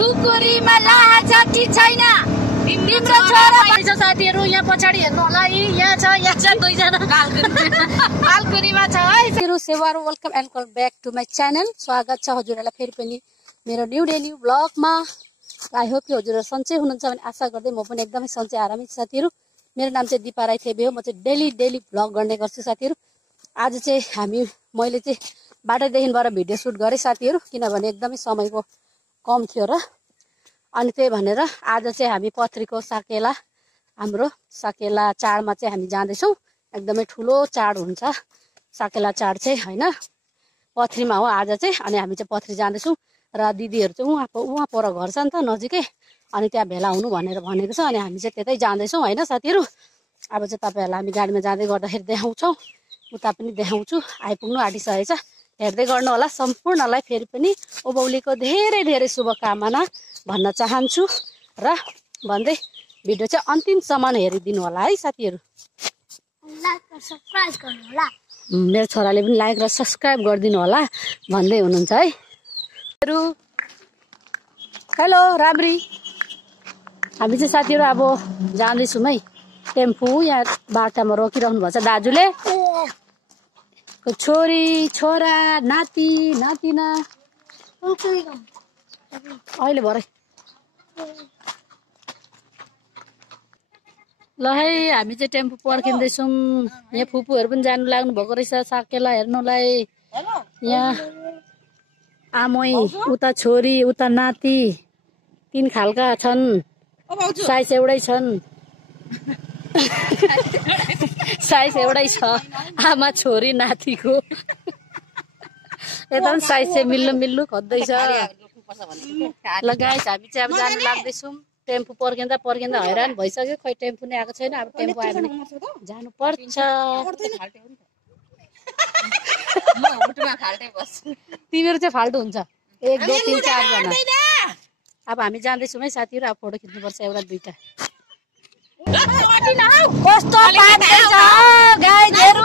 कुकुरीमा लाहा जाति छैन तिम्रो छोरा छ साथीहरु यहाँ पछाडी हेर्नु होला यहाँ छ दुईजना बालकुनीमा छ है साथीहरु सेवार welcome and call back to my channel स्वागत छ हजुरहरुलाई फेरि पनि मेरो न्यू डेली ब्लगमा आई होप कि हजुरहरु सन्चै हुनुहुन्छ भन्ने आशा गर्दै म पनि एकदमै सन्चै आरामै छु साथीहरु मेरो नाम चाहिँ दीपा राई थेबे हो म चाहिँ डेली ब्लग गर्ने गर्छु साथीहरु आज चाहिँ मैले चाहिँ बाटैदेखिबाट भिडियो सुट गरे साथीहरु किनभने एकदमै समयको कम थियो र अनि त्यही भनेर आज चाहिँ हामी पत्रीको साकेला हाम्रो साकेला चाडमा चाहिँ हामी जाँदै छौं एकदमै ठुलो चाड हुन्छ साकेला चाड चाहिँ हैन पत्रीमा हो आज चाहिँ अनि हामी चाहिँ पत्री जाँदै छौं र दिदीहरु चाहिँ उहाँ पर घर छ नि त नजिकै अनि त्यहाँ भेला हुनु भनेर भनेको छ अनि हामी चाहिँ त्यतै जाँदै छौं हैन साथीहरु अब चाहिँ तपाईहरुलाई हामी गाडीमा जाँदै गर्दाखेरि देखाउँछौं उता पनि देखाउँछु आइपुग्नु आँटिसकेछ हेर्दै गर्नु होला सम्पूर्णलाई फेरि पनि उभौलीको धेरै शुभकामना भन्न चाहन्छु र भन्दै भिडियो चाहिँ अन्तिमसम्म हेरिदिनु होला है साथीहरु लाइक र सब्स्क्राइब गर्नु होला मेरो छोराले पनि लाइक र सब्स्क्राइब गरिदिनु होला भन्दै हुनुहुन्छ है हेलो राम्री हामी चाहिँ साथीहरु अब जाँदै छौं है टेम्पो यहाँ बाटामा रोकिरहनु भएको छ दाजुले छोरी छोरा नाति नातिना अहिले भरे ल है हामी चाहिँ टेम्पो पर्खिँदैछौँ यहाँ फुपूहरु पनि जानु लाग्नु भएको रहेछ साकेला हेर्नुलाई यहाँ आमै उता छोरी उता नाति तीन खालका छन् साइज एउटै छन् साइज एउटै छ आमा छोरी नातिको यता पनि साइज चाहिँ मिल्नु खोज्दैछ ल गाइस हामी चाहिँ अब जानु लाग्दैछौँ टेम्पो पर्खिँदा हैरान भइसक्यो खै टेम्पो नै आएको छैन अब टेम्पो आयो भने जानु पर्छ तिमीहरु चाहिँ फाल्टो हुन्छ 1 2 3 4 जना अब हामी जाँदैछौँ है साथीहरु अब फोटो खिच्नुपर्छ एउटा दुईटा कस्तो पाक्दैछ गाइजहरु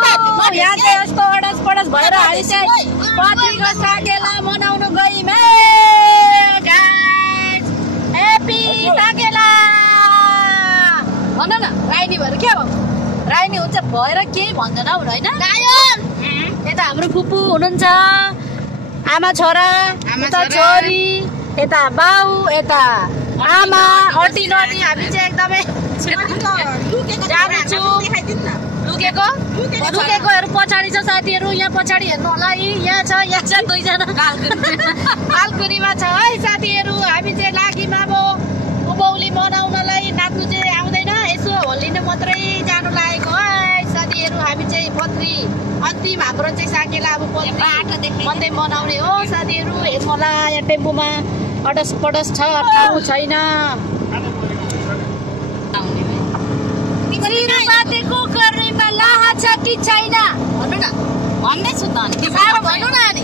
यहाँ चाहिँ यस्तो अडस भएर हामी चाहिँ पत्रीको साकेला मनाउनु गइमे गाइज ह्यापी साकेला भन न राइनी भएर के हो राइनी हुन्छ भएर केही भन्दैन हौ हैन यता हाम्रो फुपू हुनुहुन्छ आमा छोरा उता छोरी यता बाउ यता आमा अटी नटी हामी चाहिँ एकदमै लुकेकोहरू पछाडि छ साथीहरु यहाँ पछाडि हेर्नु होला यहाँ छ दुईजना बालकुनीमा छ है साथीहरु हामी चाहिँ लागिमा अब उभौली मनाउनलाई नाच्नु चाहिँ आउँदैन यसो होलीले मात्रै जानु लागेको है साथीहरु हामी चाहिँ पत्री अन्तिम हाम्रो चाहिँ साकेला अब मन्दै मनाउने हो साथीहरु हेर्नु होला यहाँ टेम्पोमा अडस पडस छ ठाउँ छैन तिरुपातीको कुकुरीमा लाहा जाति छैन भन्नु न भन्दैछु त अनि सारो भन्नु न अनि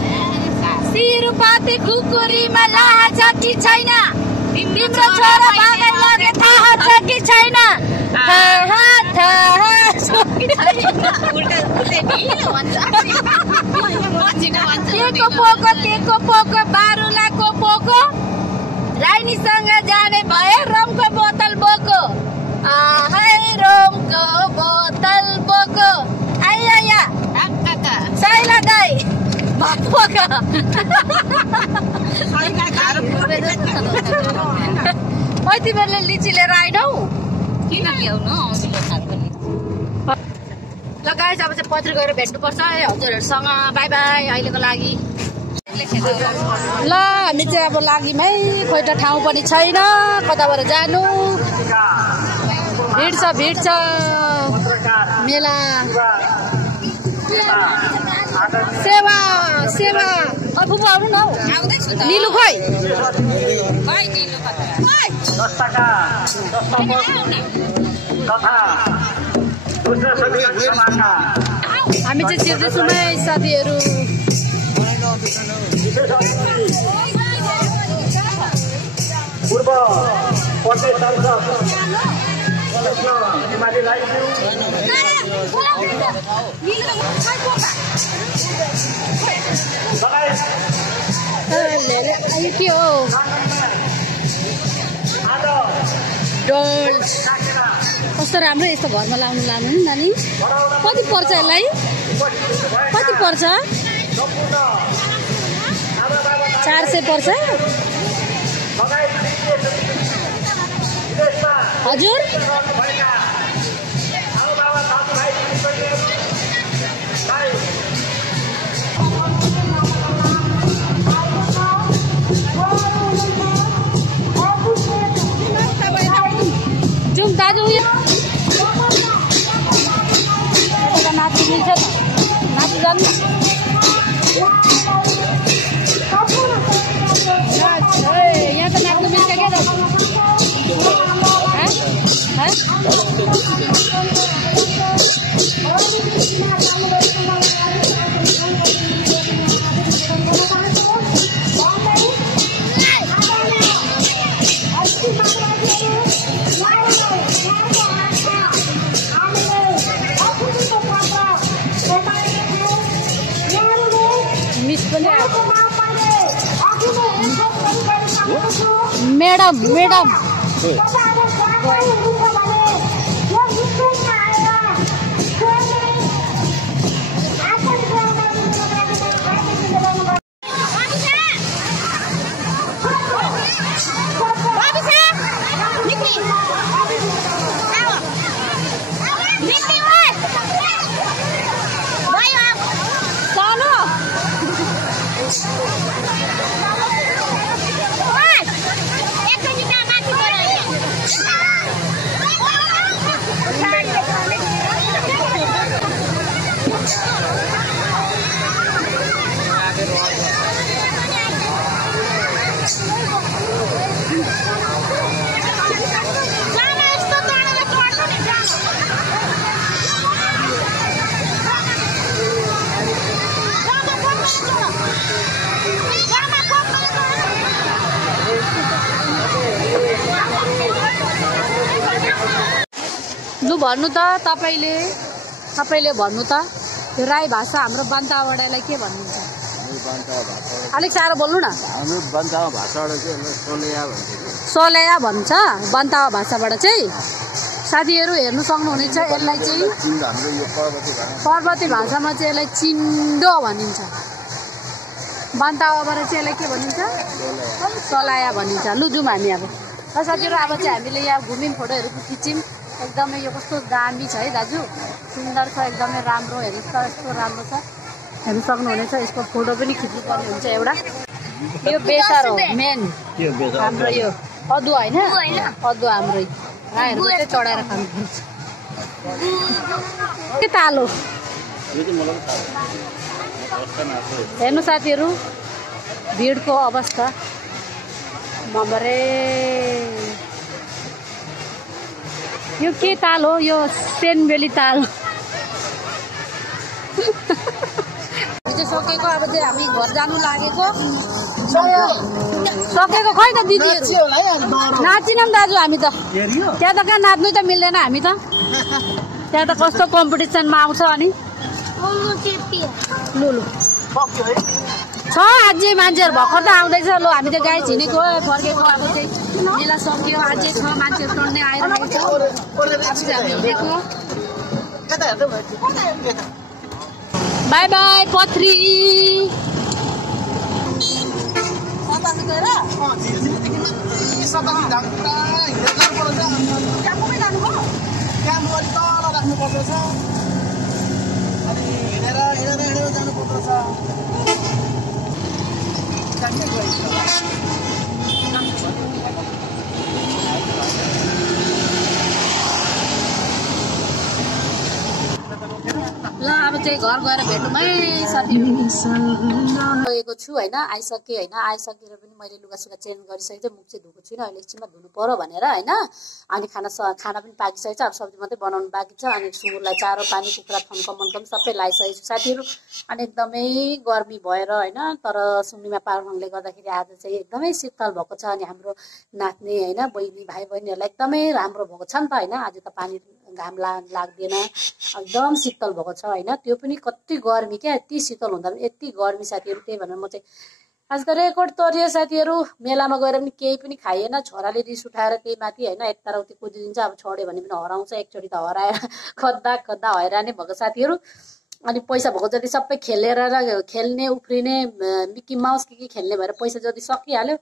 तिरुपाती कुकुरीमा लाहा जाति छैन तिम्रो छोरा भागै लगे थाहा छ कि छैन थाहा केको पोको बारुलाको पोको राइनीसँग जाने भए रमको बोतल बोको हाय रमको बोतल बोको आइया साइला दाइ भात बोका तिमीहरूले लिची लिएर आइनौ किन ल्याउनु ल गाइस अब चाहिँ पत्री गएर भेट्नुपर्छ हजुरहरूसँग बाई बाई अहिलेको लागि ल हामी चाहिँ अब लाग्यौँ है खोइ त ठाउँ पनि छैन कताबाट जानु भिड छ मेला सेवा फुपू आउनु न लिलु खोइ हामी चाहिँ चिर्दैछौँ है साथीहरु पूर्व पट्टे सांसद हिमाली लाइफ के हो डल्स कस्तो राम्रो यस्तो घरमा लाउनु नि नानी कति पर्छ यसलाई कति पर्छ 400 पर्छ हजुर जुम दाजु नाच्नु मिल्छ नाच्नु जानु यहाँ त नाच्नु मिल्छ क्या दाजु मैडम मैडम लु भन्नु त तपाईले भन्नु त यो राई भाषा हाम्रो बान्तावाडालाई के भन्नुहुन्छ अलिक साह्रो बोल्नु न हाम्रो बान्तावा भाषाबाट चाहिँ सोलेया भन्छ सोलेया भन्छ बान्तावा भाषाबाट चाहिँ साथीहरु हेर्नु सक्नुहुनेछ यसलाई चाहिँ हाम्रो यो पर्वती भाषामा चाहिँ यसलाई चिन्डो भनिन्छ बान्तावाबाट चाहिँ यसलाई के भनिन्छ सोलाया भनिन्छ लु जुम हामी अब साथीहरु अब चाहिँ हामीले यहाँ घुमिन फोटोहरु खिच्यौं एकदमै यो कस्तो दामी छ है दाजु सुन्दर छ एकदमै राम्रो हेर्नुस् त यस्तो राम्रो छ हेर्नु सक्नुहुनेछ यसको फोटो पनि खिच्नु पर्ने हुन्छ एउटा यो बेसार हो मेन हाम्रो यो अदुवा हैन अदुवा हाम्रो राईहरुको चाहिँ चढाएर खानुपर्छ के तालो हेर्नु साथीहरु भिडको अवस्था ममरे यो के ताल हो यो सेनबेली ताल सकेको अब चाहिँ हामी घर जानु लागेको सकेको खै त दिदीहरु नाचिनौं दाजु हामी त त्यहाँ त कहाँ नाच्नु त मिल्दैन हामी त त्यहाँ त कस्तो कम्पिटिसनमा आउँछ अनि लु लु छ अझै मान्छेहरु भर्खर त आउँदैछ लु हामी त गाई छिनेको फर्केको अब चाहिँ मेला सक्यो अझै छ मान्छेहरु टन्ने आइरहेको छ हामी हिँडेको बाई बाई पथरी ल अब चाहिँ घर गएर भेटौँ है साथीहरु गएको छु हैन आइसके हैन आइसकेर पनि मैले लुगासुगा चेन्ज गरिसकेँ मुख चाहिँ धुएको छुइनँ अहिले एकछिनमा धुनु पर्यो भनेर हैन अनि खाना पनि पाकिसकेको छ अब सब्जी मात्रै बनाउनु बाँकी छ अनि सुँगुरलाई चारो पानी कुखुरा थन्कम मनकम सबै लाइसकेको छु साथीहरु अनि एकदमै गर्मी भएर हैन तर सुन्नीमा पार्वणले गर्दाखेरि आज चाहिँ एकदमै शीतल भएको छ अनि हाम्रो नाच्ने हैन बहिनी भाइ बहिनीहरुलाई एकदमै राम्रो भएको छ नि त हैन आज त पानी घाम लाग्दैन एकदम शीतल भएको छ हैन त्यो पनि कति गर्मी क्या यति शीतल हुँदा पनि यति गर्मी साथीहरु त्यही भनेर म चाहिँ आज त रेकर्ड तोरियो साथीहरू मेलामा गएर पनि केही पनि खाइएन छोराले रिस उठाएर त्यही माथि होइन यताउति कुदिदिन्छ अब छोड्यो भने पनि हराउँछ एकचोटि त हराएर खद्दा हैरानै भएको साथीहरू अनि पैसा भएको जति सबै खेलेर र खेल्ने उफ्रिने मिकी माउस के खेल्ने भएर पैसा जति सकिहाल्यो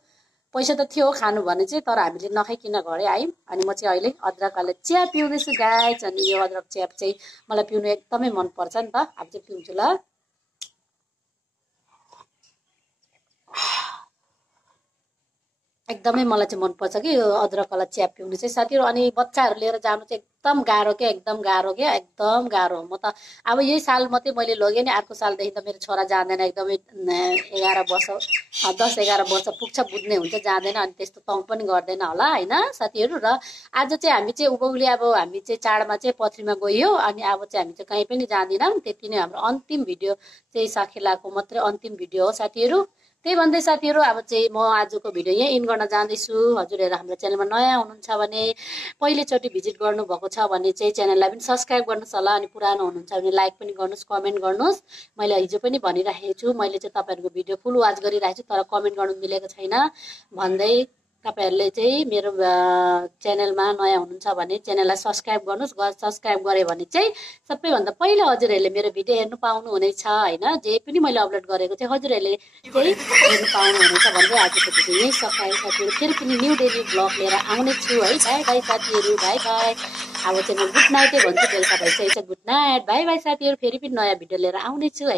पैसा त थियो खानु भने चाहिँ तर हामीले नखाइकन घरै आयौँ अनि म चाहिँ अहिले अदरकले चिया पिउँदैछु गाइस अनि यो अदरक चिया चाहिँ मलाई पिउनु एकदमै मनपर्छ नि त अब चाहिँ पिउँछु ल एकदमै मलाई चाहिँ मनपर्छ कि यो अदरकवाला चिया पिउनु चाहिँ साथीहरू अनि बच्चाहरू लिएर जानु चाहिँ एकदम गाह्रो क्या एकदम गाह्रो म त अब यही साल मात्रै मैले लगेँ नि अर्को सालदेखि त मेरो छोरा जाँदैन एकदमै 11 वर्ष 10-11 वर्ष पुग्छ बुझ्ने हुन्छ जाँदैन अनि त्यस्तो तङ पनि गर्दैन होला होइन साथीहरू र आज चाहिँ हामी चाहिँ उभौली अब हामी चाहिँ चाडमा चाहिँ पथरीमा गयो अनि अब चाहिँ हामी चाहिँ कहीँ पनि जाँदैनौँ त्यति नै हाम्रो अन्तिम भिडियो चाहिँ साखेलाको मात्रै अन्तिम भिडियो हो साथीहरू त्यही भन्दै साथीहरू अब चाहिँ म आजको भिडियो यहीँ इन गर्न जाँदैछु हजुरहरू हाम्रो च्यानलमा नयाँ हुनुहुन्छ भने पहिलोचोटि भिजिट गर्नुभएको छ भने चाहिँ च्यानललाई पनि सब्सक्राइब गर्नुहोस् होला अनि पुरानो हुनुहुन्छ भने लाइक पनि गर्नुहोस् कमेन्ट गर्नुहोस् मैले हिजो पनि भनिराखेको छु मैले चाहिँ तपाईँहरूको भिडियो फुल वाच गरिरहेको छु तर कमेन्ट गर्नु मिलेको छैन भन्दै तपाईहरुले चाहिँ मेरो च्यानलमा नयाँ हुनुहुन्छ भने च्यानललाई सब्स्क्राइब गर्नुस् सब्स्क्राइब गरे भने चाहिँ सबैभन्दा पहिला हजुरहरूले मेरो भिडियो हेर्नु पाउनु हुनेछ हैन जे पनि मैले अपलोड गरेको चाहिँ हजुरहरूले चाहिँ हेर्नु पाउनु हुनेछ भन्दै आजको भिडियो यही सकाए साथीहरु फेरि पनि न्यू डेली ब्लग लिएर आउने छु है बाइ बाइ साथीहरु बाइ बाइ अब चाहिँ म गुड नाइटै भन्छु बेलुका भइसकेछ गुड नाइट बाइ बाइ साथीहरु फेरि पनि नयाँ भिडियो लिएर आउने छु है।